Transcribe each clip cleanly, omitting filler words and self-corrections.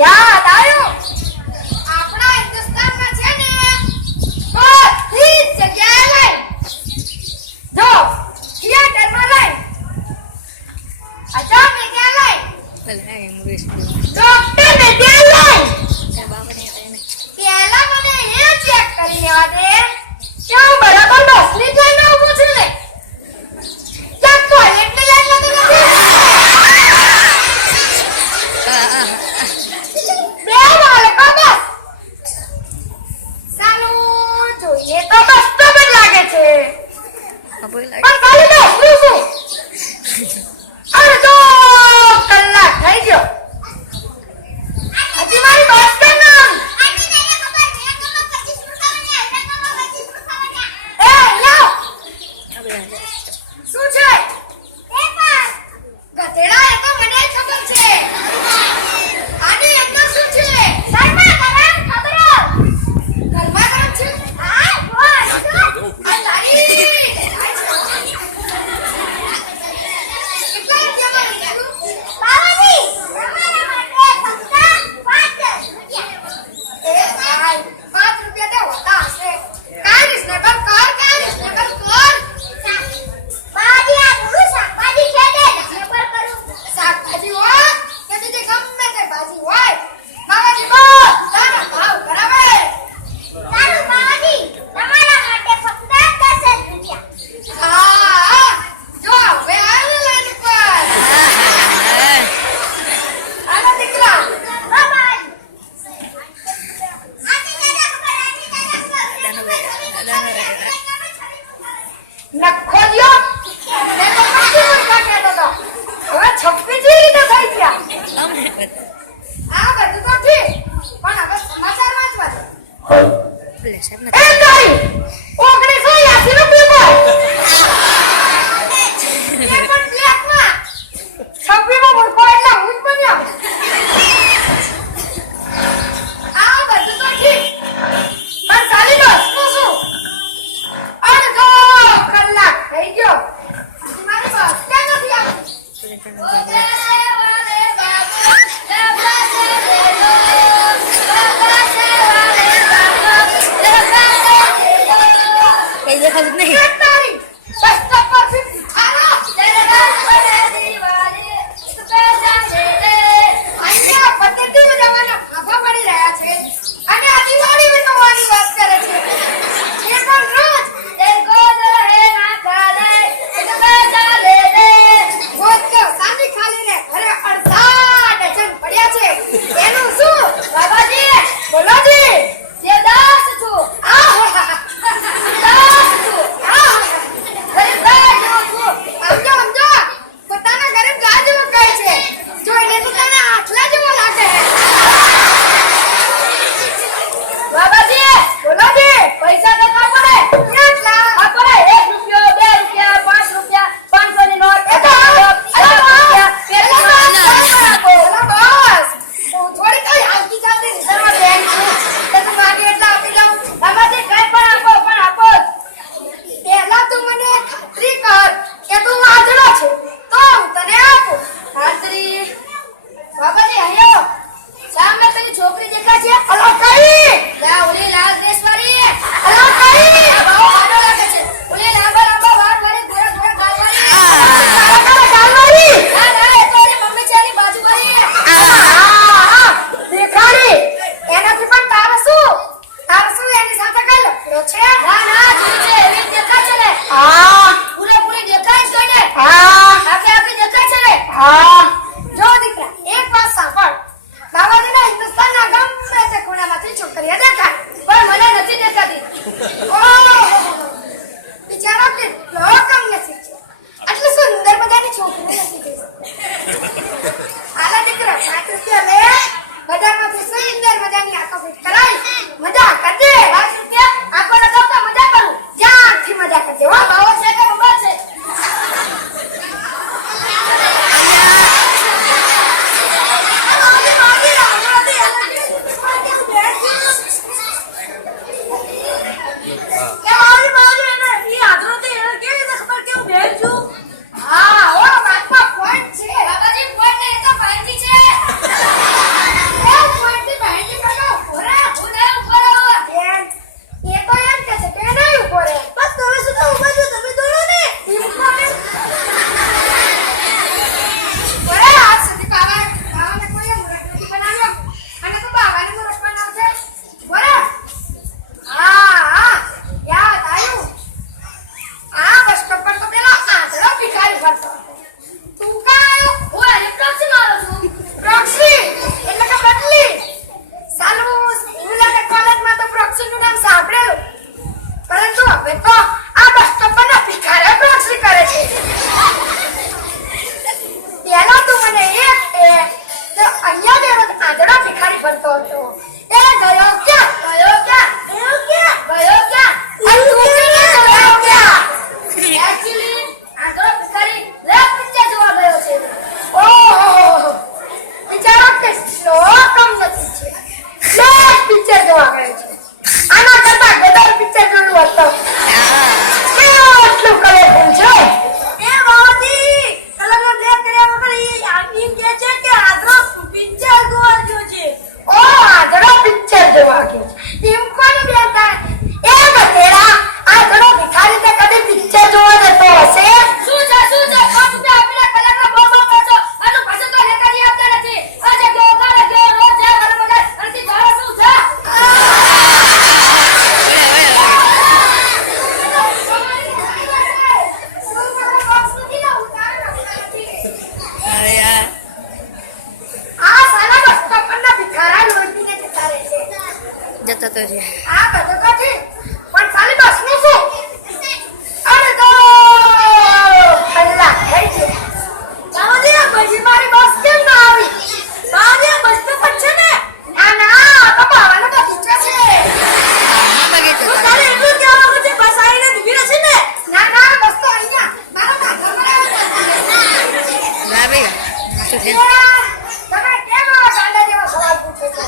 યાદ આવ્યું આપણા હિન્દુસ્તાનમાં છે ને બધી જગ્યાએ લઈ જો થિયેટરમાં લઈ અચ્છા મેં ક્યાં લઈ ડોક્ટર ને ત્યાં લઈ પહેલા મને એ ચેક કરી લેવા દે કે હું બરાબર ડોસલી જોઈને ઊભું છું ને ક્યાં ટોયલેટની લાઈન નથી બે બાળકો બસ સાલું જોઈએ તો બસ તો પણ લાગે છે પણ ખાલી ડોસલું છું અડધો કલાક થઈ ગયો હજી મારી બસ કેમ નામ શું છે ગધેડા એ તો મને ખબર છે આની અંદર શું છે ગરમા ગરમ ખબર ગરમા ગરમ છે હા બોલ આ તારી કેટલા રૂપિયામાં લીધું બાવાજી તમારા માટે ફક્ત 5 રૂપિયા એ ભાઈ 5 રૂપિયા દે હોતા હશે કાઈ રીઝનેબલ કર બાજી આ થોડું શાકભાજી છે દે રીઝનેબલ કરું શાકભાજી હોય કે બીજી ગમે તે ભાજી હોય બાવાજી બોલ તારા ભાવ બરાબર તારું બાવાજી તમારા માટે ફક્ત 10 રૂપિયા હા જો હવે આવી લાઈન પર આનો દીકરા બાબાજી નખો દિયો ને તો પાછી મુર્ગા કહેતો તો હવે છપ્પી જે રીતે થઈ ગયા આ બધું તો ઠીક પણ હવે સમાચાર વાંચવા દે એ કઈ 1980 નું પેપર એ પણ બ્લેકમાં 26 માં મૂર્ખો એટલે હું જ બન્યો આ બધું તો ઠીક પણ ચાલી દો શું અડધો કલાક થઈ ગયો મારી બસ ક્યાં નથી આવતી કઈ દેખાતું જ નહીં બસ સ્ટોપ પર આવો અહીંયા પદ્ધતિ ઉજવવાના ફાફા પડી રહ્યા છે અને આ દિવાળી ઉજવવાની વાત કરે છે એ પણ રોજ એ ગોદ રહે ના ખાલે એ તો ચાલે રે ગોદ કે સાની ખાલી ને ઘરે અડધા ડઝન પડ્યા છે એનું શું બાબાજી બોલોજી જે 10 છું આ 10 છું આ ઘરે ગાજો છું સમજો પોતાના ઘરે ગાજો કહે છે જો એને પોતાના આટલા જેવો લાગે બાબાજી બોલોજી પૈસા તો પડે કેટલા પડે 1 રૂપિયો 2 રૂપિયા 5 રૂપિયા 500 ની નોટ એ તો થોડી કઈ આવતી ચાલતી રિઝર્વ બેંક છે તો માગે એટલા આપી દઉં બાબાજી કઈ પણ આપો પહેલા તું મને ખાતરી કર કે તું વાજડો છે તો હું તને આપું ખાતરી બાબાજી અહીંયા સામે પેલી છોકરી દેખાય છે અલો કઈ લા ઓલી લાલ ડ્રેસ વાળી અલો કઈ આ બહુ આડો લાગે છે ઓલી લાંબા લાંબા વાળ વાળી ગોરા ગોરા ગાલ વાળી કાળા ગાલ વાળી ના એ તો એની મમ્મી છે એની બાજુ વાળી દેખાડી એનાથી પણ તારે શું એની સાથે કઈ લખલો છે ના જોઈ છે એવી દેખાય છે ને પૂરેપૂરી દેખાય છે ને આખી દેખાય છે ને જો દીકરા એક વાત સાંભળ બાબાજીના હિન્દુસ્તાનના ગમે તે ખૂણામાંથી છોકરીઓ દેખાય પણ મને નથી દેખાતી બિચારો કેટલો કમ નસીબ છે આટલી સુંદર બધાની છોકરીઓ નથી દેખાતી આલા દીકરા 5 રૂપિયા લે બજારમાંથી સુંદર મજાની આંખો ફિટ કરાઈ મજા કરજે 5 રૂપિયા આંખો લગાવતા મજા કરું જ્યાંથી મજા કરજે હો બાવો છે કે બબા છે ફરતો તું કાયો હું આ પ્રોક્સી મારો છું પ્રોક્સી એટલે કે બદલી સાલું સ્કૂલ અને કોલેજમાં તો પ્રોક્સી નું નામ સાંભળેલું પરંતુ હવે તો આ બસ સ્ટોપ પર ભિખારી પ્રોક્સી કરે છે પેલા તું મને એક તો અહીંયા દેવો આંધળો ભિખારી ફરતો હતો એ ગયો ક્યાં અને તું ગયો ક્યાં એકચ્યુઅલી આંધળો ભિખારી લેફ્ટ પિક્ચર જોવા ગયો છે ઓહો બિચારો કે સ્લો કમ નથી છે લેફ્ટ પિક્ચર જોવા ગયો છે આના કરતા ગદર પિક્ચર જોવાનું હતું એટલું કલેક્શન છે એ બાવાજી કલરનો બ્લેક કર્યા વગર એ આદમી કહે છે કે આંધળો પિક્ચર જોવા ગયો છે ઓ આંધળો પિક્ચર જોવા ગયો છે એમ કોને બેટા એ બટેરા આંધળો ભિખારી તે કદી પિક્ચર જોવા જતો હશે શું છે 5 રૂપિયા આપીને કલરનો બોમ્બો કરજો આનું પાછું તો લેતા નહીં આપતા નથી આજે ગોગા ગયો રોજ જાય મને મને અરથી જાળો શું છે જતો તો રે આ બધો કાઠી પણ ખાલી બસ નું શું અરે તો અલ્લાહ થઈ ગયો બાવજી પછી મારી બસ કેમ ના આવી બાવજી બસ તો પછે ને ના તો બાવાનો તો દીચા છે બગીચો તો તારે એટલું કહેવાનું છે બસ આવીને દીવી રહેશે ને ના બસ તો અહીંયા મારો કાકા બરાબર ના બે શું છે તમે કેમ આ ગાંડા જેવા સવાલ પૂછો છો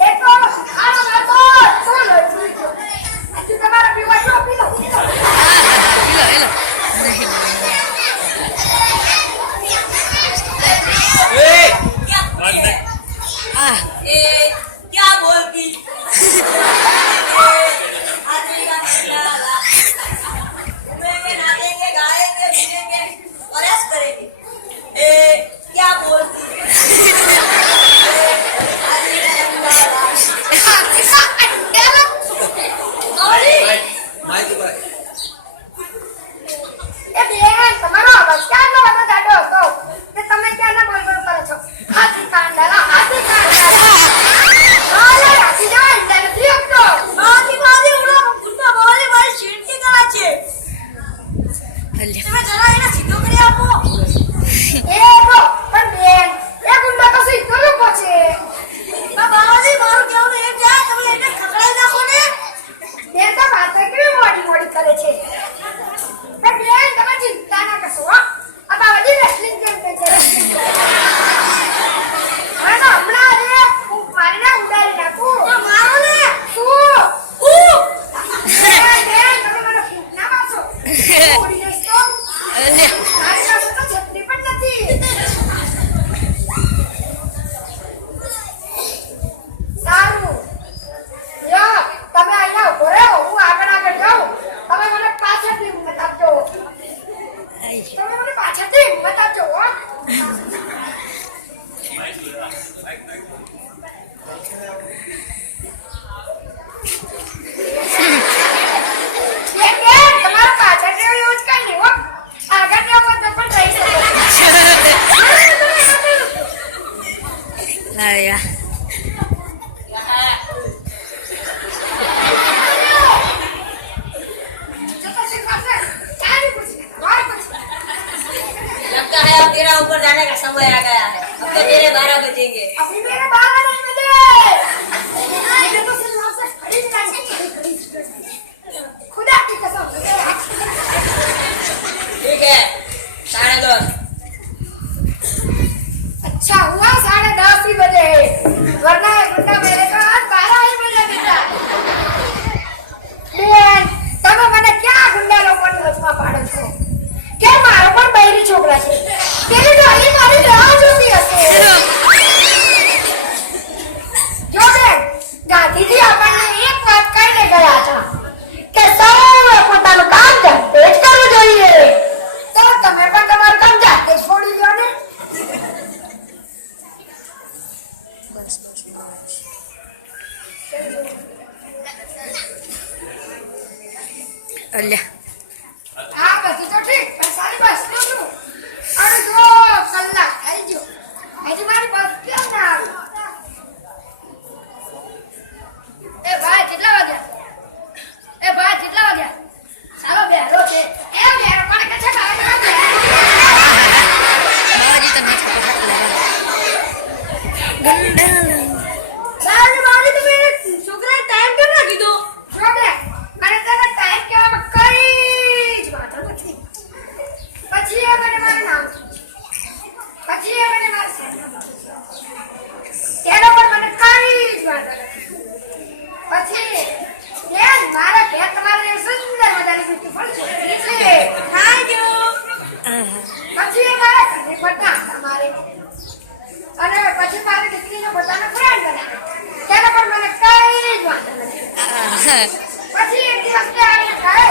એક તો આનો મારતો તો લઈ ગયો આજે તમારા પીવા જો પી લો હેલો क्या बोलती नाचेंगे गाएंगे भीगेंगे और ऐश करेंगे क्या बोलती એ બેન તમારો અવાજ ક્યાંનો હતો દાદો હતો કે તમે ક્યાંના બોલ બોલ કરો છો હાથી કાંડાલા ઓલે હાથી જાય એટલે નથી આપતો બાજી ઉડો ગુંડા બોલે મારી શીટ કે ગળા છે તમે જરા એને સીધો કરી આપો એ કો પણ બેન એ ગુંડા તો સીધો લોકો છે બાજી મારું કેવું એમ જાય તમે એને ખકડાઈ નાખો ને બેન તો વાત કેવી મોડી કરે છે બેન તમે ચિંતા ના કરશો આ બાવાજી રેસલિંગ કેમ કે છે હા ના હમણાં એ મારીને ઉડાડી નાખું તો મારો ને તું બેન તમે મને ના મારશો ઉડી જઈશ તો મારી પાસે તો છત્રી પણ નથી સારું યો તમે અહીંયા ઉભો રહો હું આગળ જાઉં તમે મને પાછળથી હિંમત આપજો તમે મને પાછળથી હિંમત આપજો હો તમારા પાછળથી યુઝ કઈ નહીં હો આગળ જાવ તો પણ રહી શકે લાયા लगता है अब तेरा ऊपर जाने का समय आ गया है अब तो तेरे 12 बजेंगे अभी मेरे 12 नहीं बजे मुझे तो सिर्फ आपसे खड़ी खड़ी खुदा की कसम ठीक है 10:30 अच्छा हुआ 10:30 ही बजे वरना ये गुंडा मेरे को आज 12 ही बजे देता બેન તમે મને ક્યાં ગુંડા લોકોની વચમાં પાડો છો કે મારો પણ બૈરી છોકરા છે તેની ડોલી મારી રાહ જોતી હશે જો બેન ગાંધીજી આપણને એક વાત કહીને ગયા મારી અને પછી મારી દીકરીને પોતાનો ફ્રેન્ડ બનાવે ત્યારે પણ મને કઈ જ વાંધો નથી હા. પછી એક દિવસ તે આવીને કહે